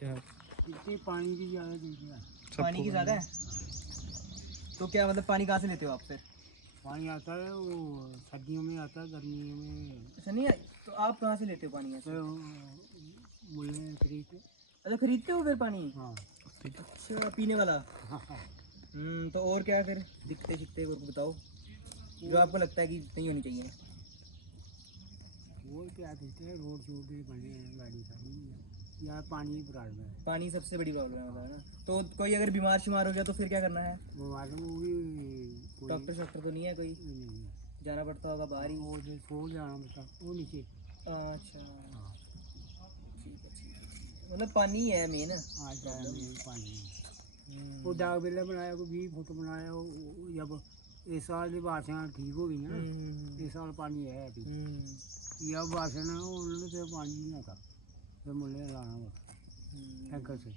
क्या इतनी पानी की ज़्यादा ज़रूरत है। पानी की ज़्यादा है तो क्या मतलब पानी कहाँ से लेते हो आप फिर? पानी आता है वो सर्दियों में आता है, गर्मियों में अच्छा नहीं है तो आप कहाँ से लेते हो पानी ऐसे? मुझे खरीद के। अच्छा खरीदते हो फिर पानी? हाँ अच्छा पीने वाला। हाँ हाँ। तो और क्या फिर दिखते शिखते और बताओ जो आपको लगता है कि नहीं होनी चाहिए। वो क्या देते हैं, रोड शोड भी बने हैं, गाड़ी साड़ी या पानी ही प्रॉब्लम है। पानी सबसे बड़ी प्रॉब्लम है मतलब है ना। तो कोई अगर बीमार शिमार हो गया तो फिर क्या करना है? वो मालूम वो भी कोई डॉक्टर शॉक्टर तो नहीं है कोई? नहीं है। जाना पड़ता होगा बाहर ही। वो जो छोड़ जाना मतलब वो नीचे। अच्छा हाँ ठीक है ठीक है मतलब पानी है मेन आ जाए प्रॉब्लम। में पानी। वो डाक बिल्ला बनाया को 20 फुट बनाया जब इस साल की बारिशां ठीक हो गई ना, इस साल पानी है अभी। जब बारिश ना उन्होंने तो पानी नहीं आता, फिर मुझे लाना पड़ा टैंकर से।